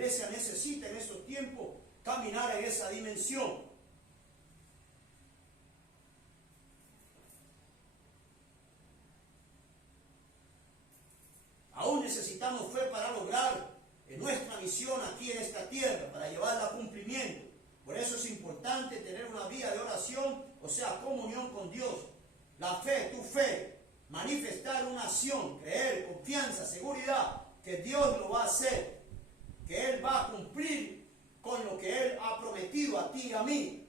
iglesia necesita en estos tiempos caminar en esa dimensión. Aún necesitamos fe para lograr nuestra misión aquí en esta tierra, para llevarla a cumplimiento. Por eso es importante tener una vida de oración, o sea, comunión con Dios. La fe, tu fe, manifestar una acción, creer, confianza, seguridad, que Dios lo va a hacer, que Él va a cumplir con lo que Él ha prometido a ti y a mí.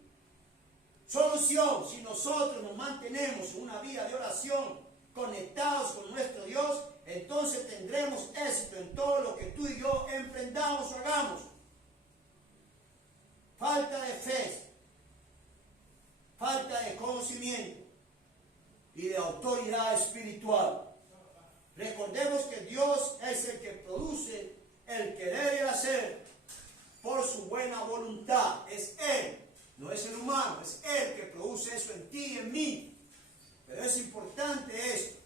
Solución: si nosotros nos mantenemos en una vida de oración, conectados con nuestro Dios, entonces tendremos éxito en todo lo que tú y yo emprendamos o hagamos. Falta de fe, falta de conocimiento y de autoridad espiritual. Recordemos que Dios es el que produce el querer y el hacer por su buena voluntad. Es Él, no es el humano, es Él que produce eso en ti y en mí. Pero es importante esto.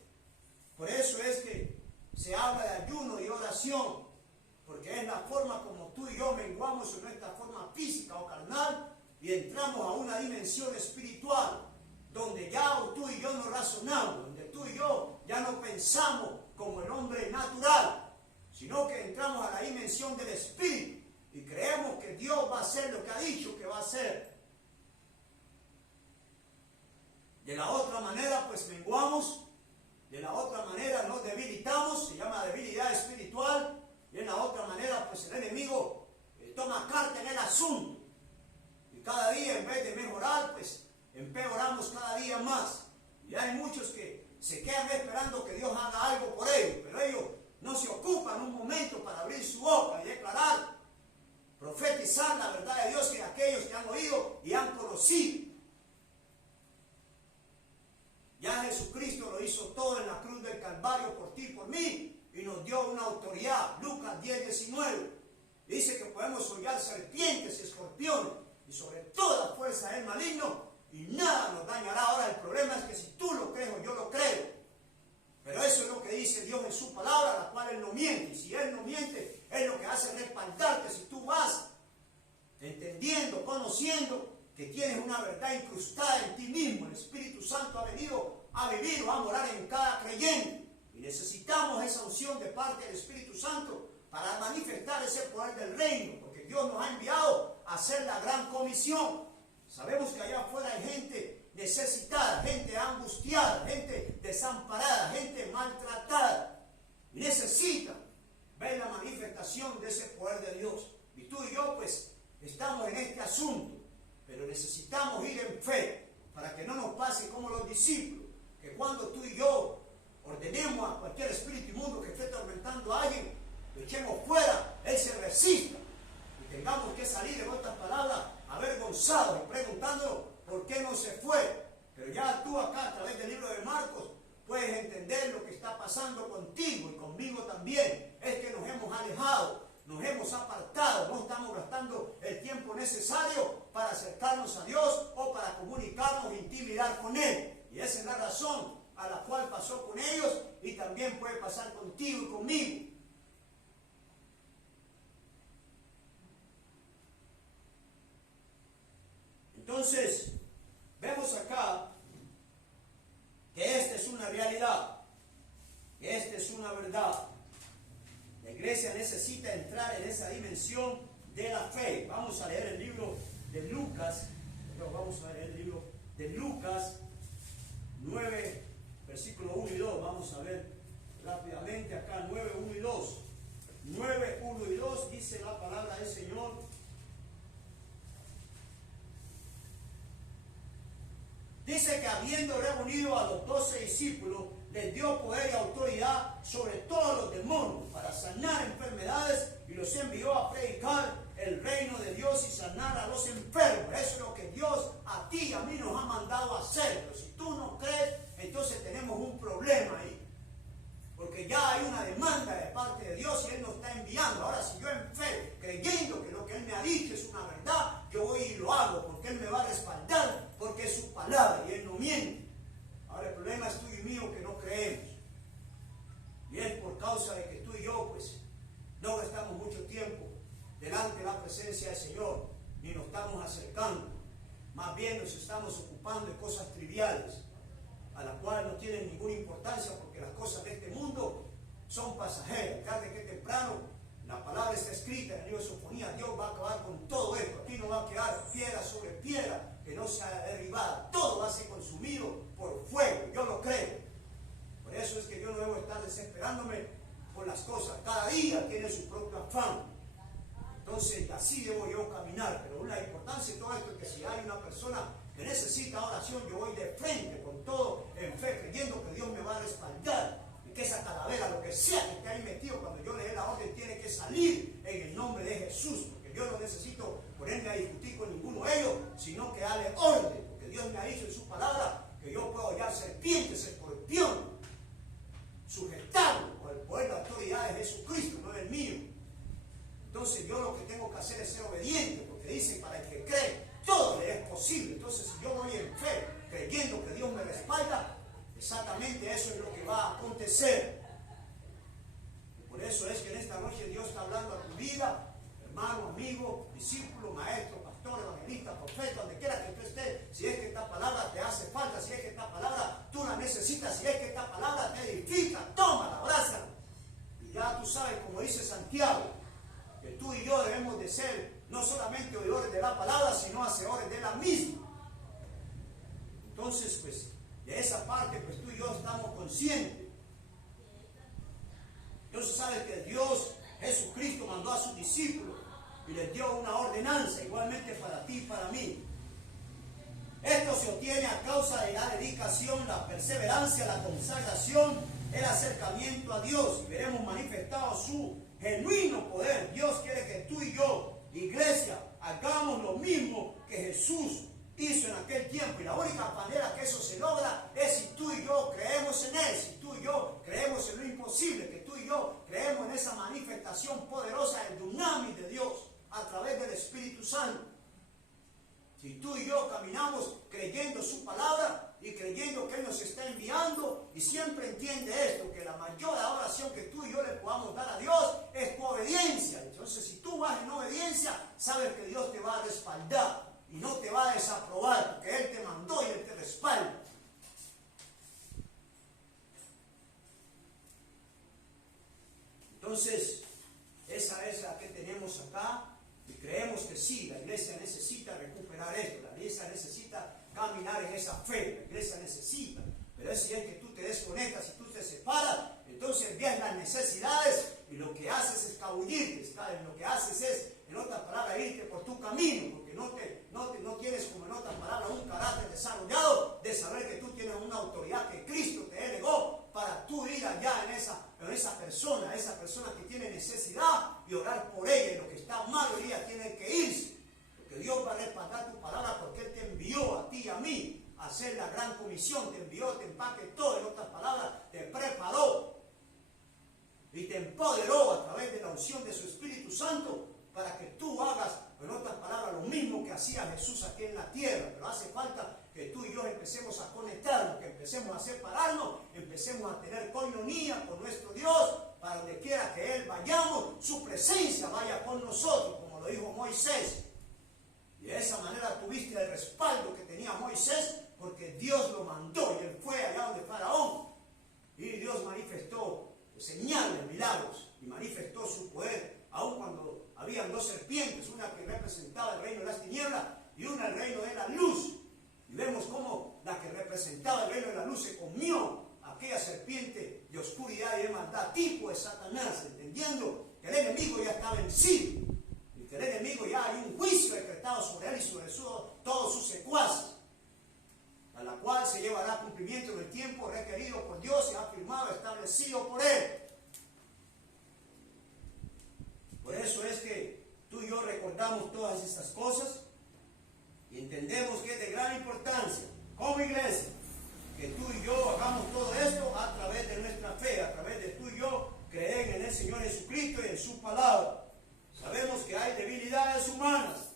Por eso es que se habla de ayuno y oración, porque es la forma como tú y yo menguamos en nuestra forma física o carnal y entramos a una dimensión espiritual, donde ya tú y yo no razonamos, donde tú y yo ya no pensamos como el hombre natural, sino que entramos a la dimensión del espíritu y creemos que Dios va a hacer lo que ha dicho que va a hacer. De la otra manera, pues menguamos. De la otra manera nos debilitamos, se llama debilidad espiritual. Y en la otra manera, pues el enemigo toma carta en el asunto. Y cada día, en vez de mejorar, pues empeoramos cada día más. Y hay muchos que se quedan esperando que Dios haga algo por ellos, pero ellos no se ocupan un momento para abrir su boca y declarar, profetizar la verdad de Dios en aquellos que han oído y han conocido. Ya Jesucristo lo hizo todo en la cruz del Calvario por ti y por mí, y nos dio una autoridad. Lucas 10:19 dice que podemos hollar serpientes y escorpiones y sobre toda fuerza del maligno y nada nos dañará. Ahora el problema es que si tú lo crees o yo lo creo, pero eso es lo que dice Dios en su palabra, la cual Él no miente. Y si Él no miente, Él lo que hace es respaldarte. Si tú vas entendiendo, conociendo que tienes una verdad incrustada en ti mismo, el Espíritu Santo ha venido a vivir o a morar en cada creyente. Y necesitamos esa unción de parte del Espíritu Santo para manifestar ese poder del reino, porque Dios nos ha enviado a hacer la gran comisión. Sabemos que allá afuera hay gente necesitada, gente angustiada, gente desamparada, gente maltratada. Y necesitan ver la manifestación de ese poder de Dios. Y tú y yo pues estamos en este asunto, pero necesitamos ir en fe para que no nos pase como los discípulos, que cuando tú y yo ordenemos a cualquier espíritu inmundo que esté atormentando a alguien, lo echemos fuera, él se resista y tengamos que salir, en otras palabras, avergonzados y preguntándonos por qué no se fue. Pero ya tú acá, a través del libro de Marcos, puedes entender lo que está pasando contigo y conmigo también. Es que nos hemos alejado, nos hemos apartado, no estamos gastando el tiempo necesario para acercarnos a Dios o para comunicarnos e intimidar con Él. Y esa es la razón a la cual pasó con ellos y también puede pasar contigo y conmigo. Entonces, vemos acá que esta es una realidad, que esta es una verdad. La iglesia necesita entrar en esa dimensión de la fe. Vamos a leer el libro de Lucas, Lucas 9, versículo 1 y 2. Vamos a ver rápidamente acá, 9, 1 y 2. 9, 1 y 2 dice la palabra del Señor. Dice que habiendo reunido a los 12 discípulos, les dio poder y autoridad sobre todos los demonios para sanar enfermedades y los envió a predicar el reino de Dios y sanar a los enfermos. Eso es lo que Dios a ti y a mí nos ha mandado a hacer. Pero si tú no crees, entonces tenemos un problema ahí. Porque ya hay una demanda de parte de Dios y Él nos está enviando. Ahora, si yo en fe, creyendo que lo que Él me ha dicho es una verdad, yo voy y lo hago porque Él me va a respaldar, porque es su palabra y Él no miente. Ahora, el problema es tuyo y mío que no creemos. Y es por causa de que tú y yo, pues, no gastamos mucho tiempo delante de la presencia del Señor, ni nos estamos acercando. Más bien nos estamos ocupando de cosas triviales, a las cuales no tienen ninguna importancia, porque las cosas de este mundo son pasajeras. Tarde que temprano, la palabra está escrita en el libro de Sofonía, Dios va a acabar con todo esto. Aquí no va a quedar piedra sobre piedra que no sea derribada. Todo va a ser consumido por fuego. Yo lo creo. Por eso es que yo no debo estar desesperándome por las cosas. Cada día tiene su propio afán. Entonces, así debo yo caminar. Pero la importancia de todo esto es que si hay una persona que necesita oración, yo voy de frente con todo en fe, creyendo que Dios me va a respaldar. Y que esa calavera, lo que sea que esté ahí metido, cuando yo le dé la orden, tiene que salir en el nombre de Jesús. Porque yo no necesito ponerme a discutir con ninguno de ellos, sino que darle orden. Porque Dios me ha dicho en su palabra que yo puedo hallar serpientes, escorpiones, sujetarlo por el poder y la autoridad de Jesucristo, no el mío. Entonces yo lo que tengo que hacer es ser obediente, porque dice, para el que cree, todo le es posible. Entonces si yo voy en fe, creyendo que Dios me respalda, exactamente eso es lo que va a acontecer. Y por eso es que en esta noche Dios está hablando a tu vida, hermano, amigo, discípulo, maestro, pastor, evangelista, profeta, donde quiera que tú estés. Si es que esta palabra te hace falta, si es que esta palabra tú la necesitas, si es que esta palabra te edifica, tómala, abrázala. Y ya tú sabes, como dice Santiago, que tú y yo debemos de ser no solamente oidores de la palabra, sino hacedores de la misma. Entonces, pues, de esa parte, pues tú y yo estamos conscientes. Entonces, sabes que Dios, Jesucristo, mandó a sus discípulos y les dio una ordenanza, igualmente para ti y para mí. Esto se obtiene a causa de la dedicación, la perseverancia, la consagración, el acercamiento a Dios. Y veremos manifestado su genuino poder. Dios quiere que tú y yo, iglesia, hagamos lo mismo que Jesús hizo en aquel tiempo. Y la única manera que eso se logra es si tú y yo creemos en Él, si tú y yo creemos en lo imposible, que tú y yo creemos en esa manifestación poderosa del dunamis de Dios a través del Espíritu Santo. Si tú y yo caminamos creyendo su palabra y creyendo que Él nos está enviando, y siempre entiende esto, que la mayor oración que tú y yo le podamos dar a Dios es tu obediencia. Entonces, si tú vas en obediencia, sabes que Dios te va a respaldar y no te va a desaprobar, porque Él te mandó y Él te respalda. Entonces, esa es la que tenemos acá. Y creemos que sí, la iglesia necesita recuperar esto, la iglesia necesita caminar en esa fe, la iglesia necesita. Pero si es que tú te desconectas y tú te separas, entonces ves las necesidades y lo que haces es escabullirte, ¿sabes? Lo que haces es, en otras palabras, irte por tu camino, porque no tienes, como en otras palabras, un carácter desarrollado de saber que tú tienes una autoridad que Cristo te delegó para tú ir allá en esa persona que tiene necesidad y orar por ella, y lo que está mal hoy día tiene que irse, porque Dios va a respaldar tu palabra, porque Él te envió a ti y a mí a hacer la gran comisión, te envió, te empaque todo, en otras palabras, te preparó y te empoderó a través de la unción de su Espíritu Santo para que tú hagas, en otras palabras, lo mismo que hacía Jesús aquí en la tierra. Pero hace falta que tú y yo empecemos a conectarnos, que empecemos a separarnos, empecemos a tener coinonía con nuestro Dios, para donde quiera que Él vayamos, su presencia vaya con nosotros, como lo dijo Moisés. Y de esa manera tuviste el respaldo que tenía Moisés, porque Dios lo mandó y él fue allá donde Faraón. Y Dios manifestó señales, milagros, y manifestó su poder, aun cuando habían dos serpientes, una que representaba el reino de las tinieblas y una el reino de la luz. Y vemos cómo la que representaba el reino de la luz se comió aquella serpiente de oscuridad y de maldad, tipo de Satanás, entendiendo que el enemigo ya está vencido y que el enemigo ya hay un juicio decretado sobre él y sobre todos sus secuaces, a la cual se llevará a cumplimiento en el tiempo requerido por Dios y afirmado, establecido por Él. Por eso es que tú y yo recordamos todas estas cosas y entendemos que es de gran importancia, como iglesia, que tú y yo hagamos todo esto a través de nuestra fe, a través de tú y yo creer en el Señor Jesucristo y en su palabra. Sabemos que hay debilidades humanas.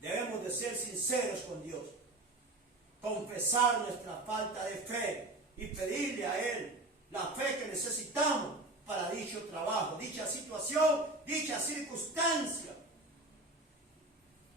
Debemos de ser sinceros con Dios, confesar nuestra falta de fe y pedirle a Él la fe que necesitamos para dicho trabajo, dicha situación, dicha circunstancia.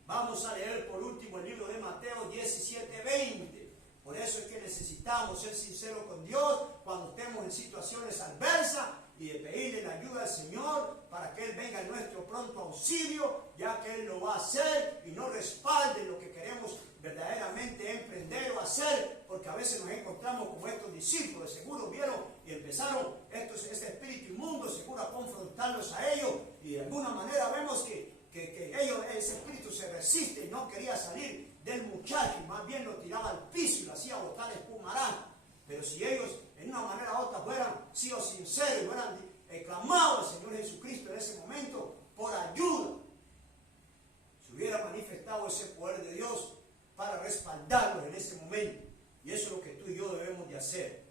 Vamos a leer por último el libro de Mateo 17:20. Por eso es que necesitamos ser sinceros con Dios cuando estemos en situaciones adversas y de pedirle la ayuda al Señor para que Él venga en nuestro pronto auxilio, ya que Él lo va a hacer y no respalde lo que queremos verdaderamente emprender o hacer, porque a veces nos encontramos como estos discípulos, seguro vieron y empezaron este espíritu inmundo, seguro a confrontarlos a ellos, y de alguna manera vemos que ese espíritu se resiste y no quería salir del muchacho, y más bien lo tiraba al piso y lo hacía botar espumarán. Pero si ellos en una manera u otra fueran sido sinceros y hubieran clamado al Señor Jesucristo en ese momento por ayuda, se hubiera manifestado ese poder de Dios para respaldarlos en ese momento. Y eso es lo que tú y yo debemos de hacer.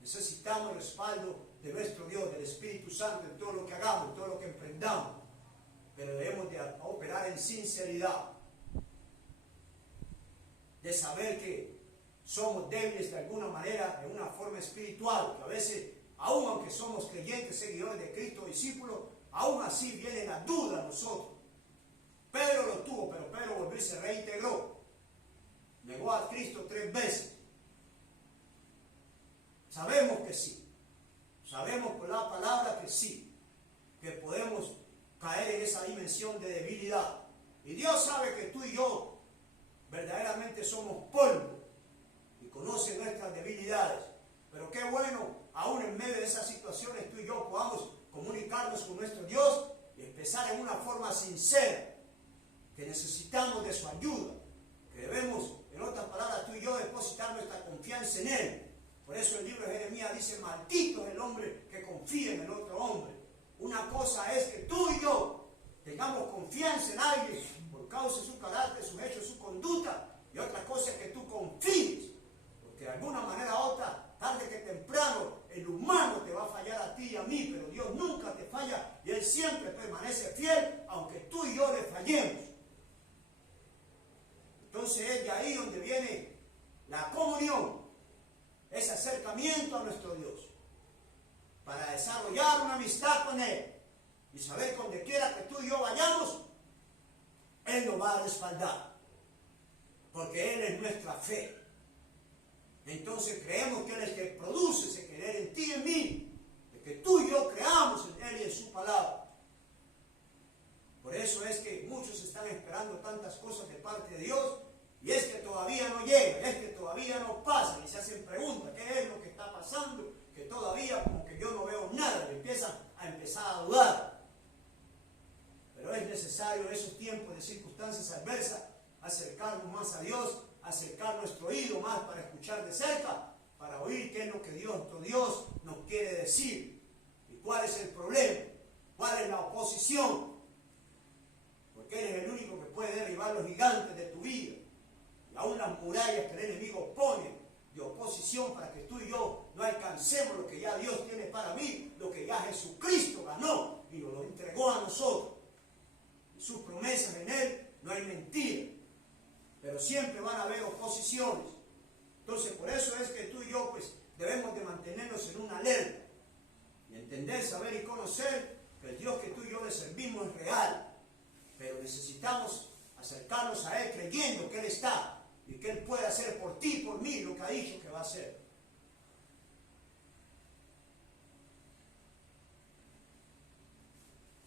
Necesitamos el respaldo de nuestro Dios, del Espíritu Santo, en todo lo que hagamos, en todo lo que emprendamos. Pero debemos de operar en sinceridad, de saber que somos débiles de alguna manera, de una forma espiritual, que a veces, aun aunque somos creyentes, seguidores de Cristo, discípulos, aún así viene la duda a nosotros. Pedro lo tuvo, pero Pedro volvió y se reintegró. Negó a Cristo 3 veces. Sabemos que sí. Sabemos por la palabra que sí. Que podemos caer en esa dimensión de debilidad. Y Dios sabe que tú y yo verdaderamente somos polvo. Y conoce nuestras debilidades. Pero qué bueno, aún en medio de esas situaciones, tú y yo podamos comunicarnos con nuestro Dios y empezar en una forma sincera. Que necesitamos de su ayuda. Que debemos, en otras palabras, tú y yo depositar nuestra confianza en Él. Por eso el libro de Jeremías dice, maldito es el hombre que confía en el otro hombre. Una cosa es que tú y yo tengamos confianza en alguien por causa de su carácter, sus hechos, su conducta. Y otra cosa es que tú confíes. Porque de alguna manera u otra, tarde que temprano, el humano te va a fallar a ti y a mí, pero Dios nunca te falla y Él siempre permanece fiel, aunque tú y yo le fallemos. Entonces es de ahí donde viene la comunión, ese acercamiento a nuestro Dios, para desarrollar una amistad con Él y saber que donde quiera que tú y yo vayamos, Él nos va a respaldar, porque Él es nuestra fe. Entonces creemos que Él es el que produce ese querer en ti y en mí, de que tú y yo creamos en Él y en su palabra. Por eso es que muchos están esperando tantas cosas de parte de Dios, y es que todavía no llega, es que todavía no pasa, y se hacen preguntas, ¿qué es lo que está pasando? Que todavía como que yo no veo nada, y empiezan a dudar. Pero es necesario en esos tiempos de circunstancias adversas acercarnos más a Dios, acercar nuestro oído más para escuchar de cerca, para oír qué es lo que nuestro Dios nos quiere decir, y cuál es el problema, cuál es la oposición, porque eres el único que puede derribar los gigantes de tu vida. Aún las murallas que el enemigo pone de oposición para que tú y yo no alcancemos lo que ya Dios tiene para mí, lo que ya Jesucristo ganó y nos lo entregó a nosotros. Y sus promesas en Él no hay mentira, pero siempre van a haber oposiciones. Entonces por eso es que tú y yo pues debemos de mantenernos en una alerta y entender, saber y conocer que el Dios que tú y yo le servimos es real, pero necesitamos acercarnos a Él creyendo que Él está y que Él puede hacer por ti y por mí lo que ha dicho que va a hacer.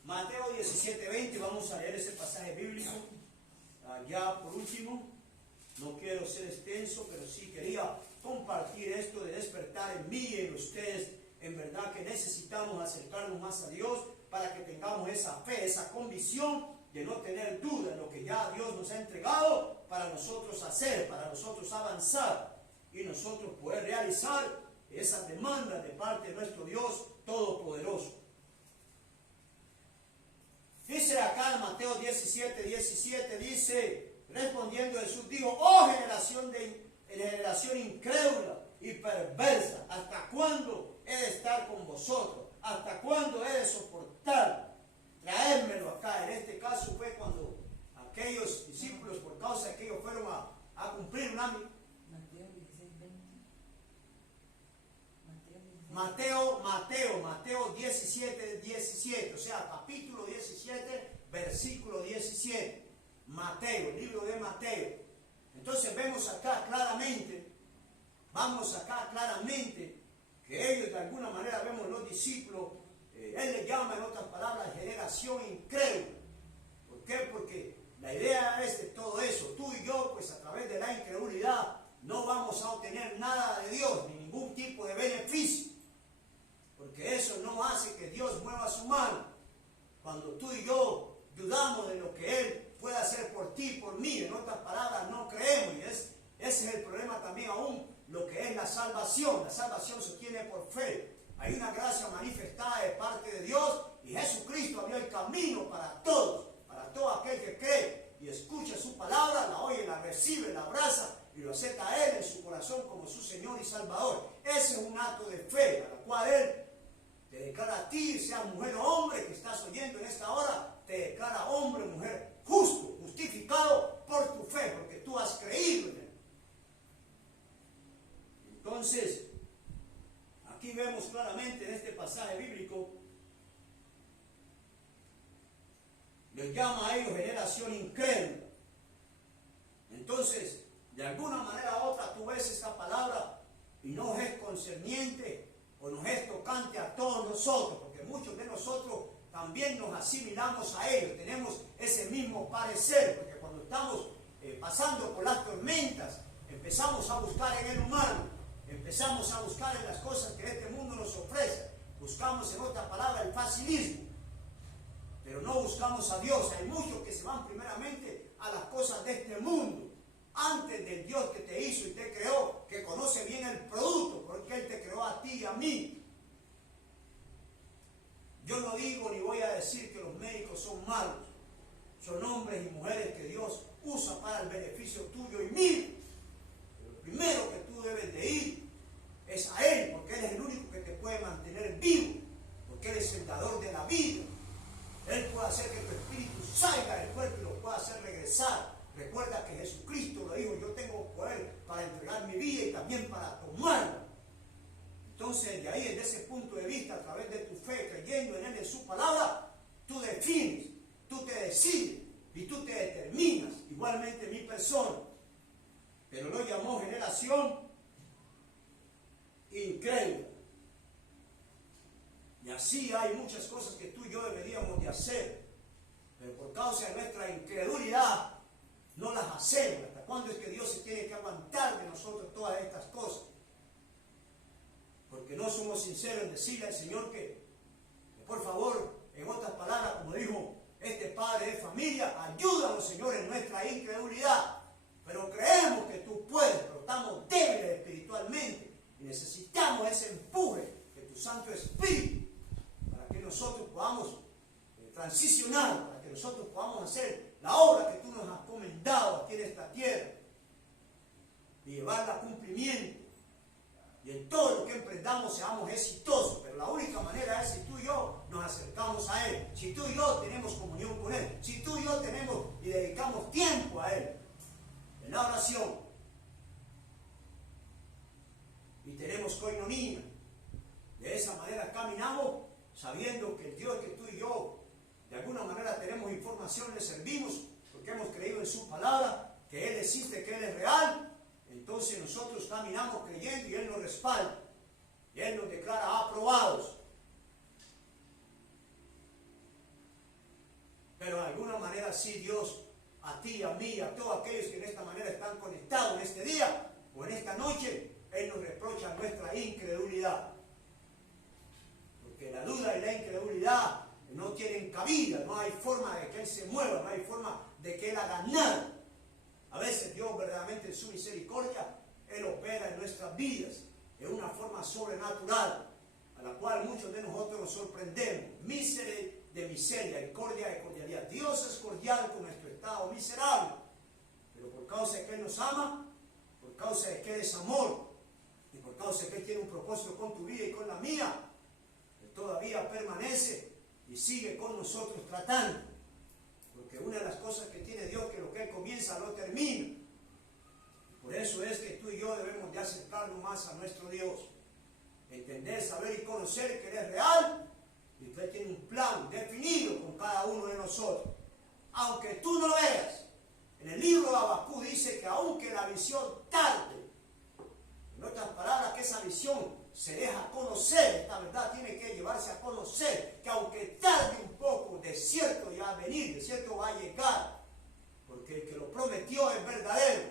Mateo 17:20, vamos a leer ese pasaje bíblico. Ya por último, no quiero ser extenso, pero sí quería compartir esto de despertar en mí y en ustedes. En verdad que necesitamos acercarnos más a Dios para que tengamos esa fe, esa convicción de no tener duda en lo que ya Dios nos ha entregado para nosotros hacer, para nosotros avanzar y nosotros poder realizar esas demandas de parte de nuestro Dios Todopoderoso. Dice acá en Mateo 17:17, dice, respondiendo Jesús, dijo, oh generación incrédula y perversa, ¿hasta cuándo he de estar con vosotros? ¿Hasta cuándo he de soportar? Traérmelo acá. En este caso fue cuando aquellos discípulos, por causa de que ellos fueron a cumplir una... Mateo 17:17 17, o sea, capítulo 17, versículo 17. Mateo, el libro de Mateo. Entonces vamos acá claramente que ellos de alguna manera, vemos los discípulos, él les llama en otras palabras generación incrédula. ¿Por qué? Porque la idea es de todo eso. Tú y yo, pues a través de la incredulidad, no vamos a obtener nada de Dios, ni ningún tipo de beneficio. Porque eso no hace que Dios mueva su mano. Cuando tú y yo dudamos de lo que Él puede hacer por ti, por mí, en otras palabras, no creemos. Y ese es el problema también aún, lo que es la salvación. La salvación se obtiene por fe. Hay una gracia manifestada de parte de Dios y Jesucristo abrió el camino para todos, para todo aquel que cree y escucha su palabra, la oye, la recibe, la abraza y lo acepta a Él en su corazón como su Señor y Salvador. Ese es un acto de fe, a la cual Él te declara a ti, sea mujer o hombre que estás oyendo en esta hora, te declara hombre o mujer justo, justificado por tu fe, porque tú has creído en Él. Entonces, aquí vemos claramente en este pasaje bíblico, les llama a ellos generación incrédula. Entonces, de alguna manera u otra, tú ves esta palabra y nos es concerniente o nos es tocante a todos nosotros, porque muchos de nosotros también nos asimilamos a ellos, tenemos ese mismo parecer, porque cuando estamos pasando por las tormentas, empezamos a buscar en el humano, empezamos a buscar en las cosas que este mundo nos ofrece, buscamos en otra palabra el facilismo, pero no buscamos a Dios. Hay muchos que se van primeramente a las cosas de este mundo, antes del Dios que te hizo y te creó, que conoce bien el producto, porque Él te creó a ti y a mí. Yo no digo ni voy a decir que los médicos son malos, son hombres y mujeres que Dios usa para el beneficio tuyo y mío. Lo primero que tú debes de ir es a Él, porque Él es el único que te puede mantener vivo, porque Él es el dador de la vida. Él puede hacer que tu espíritu salga del cuerpo y lo pueda hacer regresar. Recuerda que Jesucristo lo dijo, yo tengo poder para entregar mi vida y también para tomarla. Entonces, de ahí, desde ese punto de vista, a través de tu fe, creyendo en Él, en su palabra, tú defines, tú te decides y tú te determinas. Igualmente mi persona. Pero lo llamó generación incrédula. Y así hay muchas cosas que tú y yo deberíamos de hacer. Pero por causa de nuestra incredulidad, no las hacemos. ¿Hasta cuándo es que Dios se tiene que aguantar de nosotros todas estas cosas? Porque no somos sinceros en decirle al Señor que por favor, en otras palabras, como dijo este padre de familia, ayúdanos, Señor, en nuestra incredulidad. Pero creemos que tú puedes, pero estamos débiles espiritualmente y necesitamos ese empuje de tu Santo Espíritu para que nosotros podamos transicionar, para que nosotros podamos hacer la obra que tú nos has encomendado aquí en esta tierra y llevarla a cumplimiento. Y en todo lo que emprendamos seamos exitosos, pero la única manera es si tú y yo nos acercamos a Él, si tú y yo tenemos comunión con Él, si tú y yo tenemos y dedicamos tiempo a Él en la oración y tenemos coinonía. De esa manera caminamos sabiendo que el Dios que tú y yo de alguna manera tenemos información, le servimos porque hemos creído en su palabra, que Él existe, que Él es real. Entonces nosotros caminamos creyendo y Él nos respalda. Y Él nos declara aprobados. Pero de alguna manera sí Dios, a ti, a mí, a todos aquellos que en esta manera están conectados en este día o en esta noche, Él nos reprocha nuestra incredulidad. Porque la duda y la incredulidad no tienen cabida, no hay forma de que Él se mueva, no hay forma de que Él haga nada. A veces Dios verdaderamente en su misericordia, Él opera en nuestras vidas de una forma sobrenatural, a la cual muchos de nosotros nos sorprendemos. Miseria de miseria, cordia de cordialidad. Dios es cordial con nuestro estado miserable, pero por causa de que Él nos ama, por causa de que Él es amor, y por causa de que Él tiene un propósito con tu vida y con la mía, Él todavía permanece y sigue con nosotros tratando. Porque una de las cosas que tiene Dios, que lo que Él comienza lo termina. Por eso es que tú y yo debemos de acercarnos más a nuestro Dios. Entender, saber y conocer que Él es real y que plan definido con cada uno de nosotros. Aunque tú no lo veas, en el libro de Habacuc dice que aunque la visión tarde, en otras palabras, que esa visión se deja conocer, esta verdad tiene que llevarse a conocer, que aunque tarde un poco, de cierto ya va a venir, de cierto va a llegar, porque el que lo prometió es verdadero.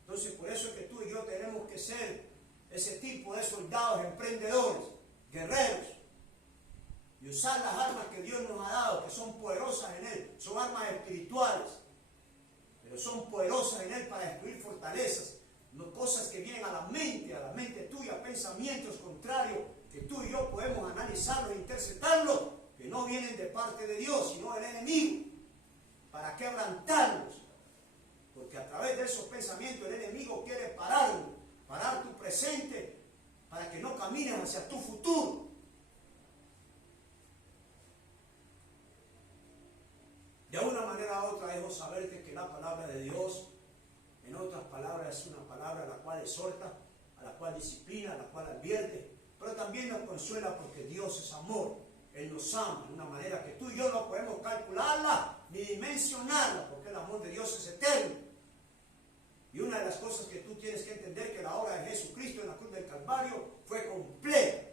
Entonces por eso es que tú y yo tenemos que ser ese tipo de soldados emprendedores, guerreros, y usar las armas que Dios nos ha dado, que son poderosas en Él, son armas espirituales, pero son poderosas en Él para destruir fortalezas, no cosas que vienen a la mente tuya, pensamientos contrarios, que tú y yo podemos analizarlos e interpretarlos, que no vienen de parte de Dios, sino del enemigo, para quebrantarlos, porque a través de esos pensamientos el enemigo quiere parar tu presente, para que no camines hacia tu futuro. De una manera u otra dejo saberte que la palabra de Dios, en otras palabras, es una palabra a la cual exhorta, a la cual disciplina, a la cual advierte, pero también nos consuela porque Dios es amor. Él nos ama de una manera que tú y yo no podemos calcularla ni dimensionarla, porque el amor de Dios es eterno. Y una de las cosas que tú tienes que entender, que la obra de Jesucristo en la cruz del Calvario fue completa.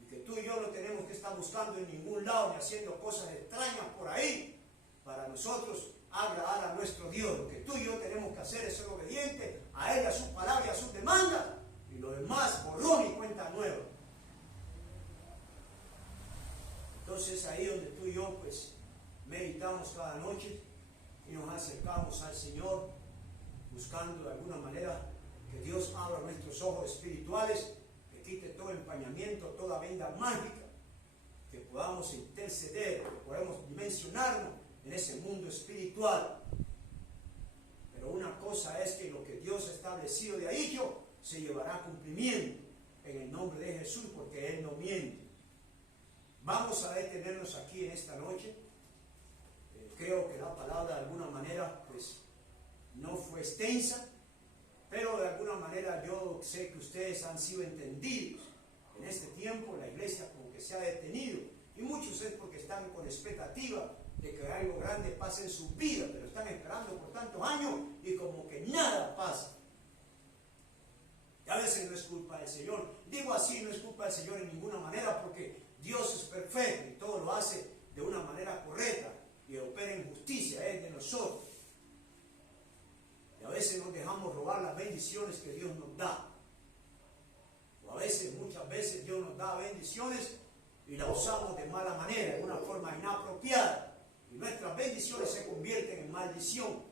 Y que tú y yo no tenemos que estar buscando en ningún lado ni haciendo cosas extrañas por ahí para nosotros agradar a nuestro Dios. Lo que tú y yo tenemos que hacer es ser obedientes a Él, a su palabra y a sus demandas. Y lo demás, borrón y cuenta nueva. Entonces ahí donde tú y yo pues meditamos cada noche y nos acercamos al Señor, buscando de alguna manera que Dios abra nuestros ojos espirituales, que quite todo empañamiento, toda venda mágica, que podamos interceder, que podamos dimensionarnos en ese mundo espiritual. Pero una cosa es que lo que Dios ha establecido de ahí se llevará a cumplimiento en el nombre de Jesús, porque Él no miente. Vamos a detenernos aquí en esta noche. Creo que la palabra de alguna manera pues no fue extensa, pero de alguna manera yo sé que ustedes han sido entendidos. En este tiempo la iglesia como que se ha detenido, y muchos es porque están con expectativa de que algo grande pase en su vida, pero están esperando por tantos años y como que nada pasa. Y a veces no es culpa del Señor. Digo así, no es culpa del Señor en ninguna manera, porque Dios es perfecto y todo lo hace de una manera correcta y opera en justicia, es de nosotros. Y a veces nos dejamos robar las bendiciones que Dios nos da. O a veces, muchas veces Dios nos da bendiciones y las usamos de mala manera, de una forma inapropiada. Y nuestras bendiciones se convierten en maldición.